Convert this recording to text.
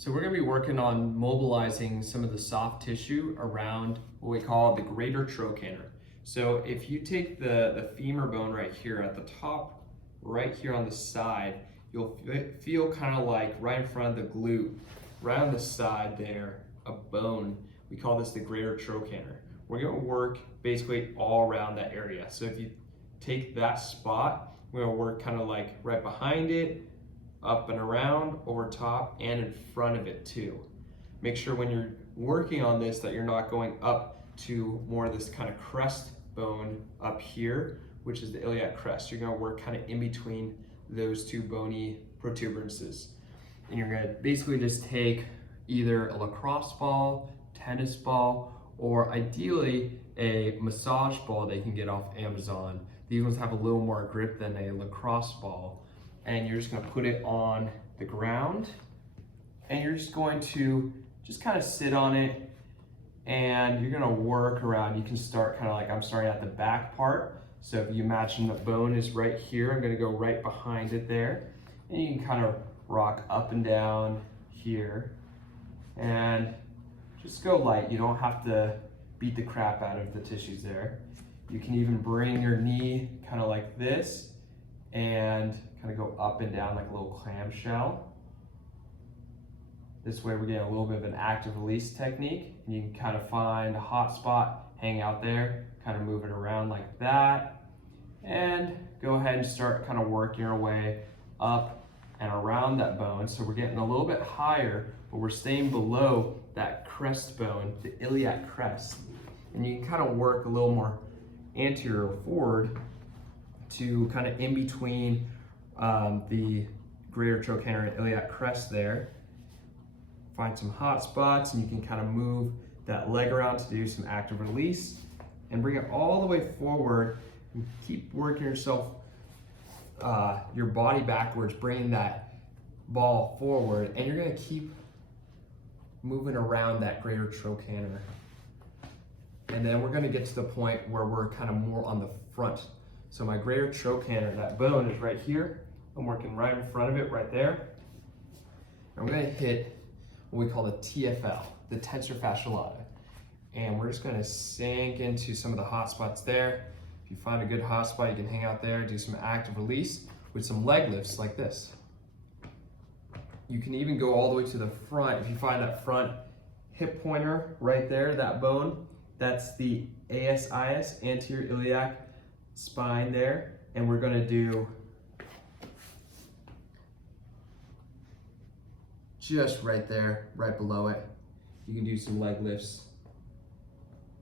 So we're going to be working on mobilizing some of the soft tissue around what we call the greater trochanter. So if you take the femur bone right here at the top, right here on the side, you'll feel kind of like right in front of the glute, right on the side there, a bone. We call this the greater trochanter. We're going to work basically all around that area. So if you take that spot, we're going to work kind of like right behind it, up and around, over top, and in front of it too. Make sure when you're working on this that you're not going up to more of this kind of crest bone up here, which is the iliac crest. You're going to work kind of in between those two bony protuberances. And you're going to basically just take either a lacrosse ball, tennis ball, or ideally a massage ball that you can get off Amazon. These ones have a little more grip than a lacrosse ball. And you're just going to put it on the ground, and you're just going to kind of sit on it, and you're going to work around. You can start kind of like I'm starting at the back part. So if you imagine the bone is right here, I'm going to go right behind it there, and you can kind of rock up and down here, and just go light. You don't have to beat the crap out of the tissues there. You can even bring your knee kind of like this and kind of go up and down like a little clamshell. This way we're getting a little bit of an active release technique, and you can kind of find a hot spot, hang out there, kind of move it around like that, and go ahead and start kind of working your way up and around that bone. So we're getting a little bit higher, but we're staying below that crest bone, the iliac crest. And you can kind of work a little more anterior or forward to kind of in between the greater trochanter and iliac crest there. Find some hot spots, and you can kind of move that leg around to do some active release and bring it all the way forward, and keep working yourself, your body backwards, bringing that ball forward, and you're going to keep moving around that greater trochanter. And then we're going to get to the point where we're kind of more on the front. So my greater trochanter, that bone is right here. I'm working right in front of it, right there. And we're going to hit what we call the TFL, the tensor fasciae lata. And we're just going to sink into some of the hot spots there. If you find a good hot spot, you can hang out there, do some active release with some leg lifts like this. You can even go all the way to the front. If you find that front hip pointer right there, that bone, that's the ASIS, anterior iliac spine there. And we're going to do just right there, right below it. You can do some leg lifts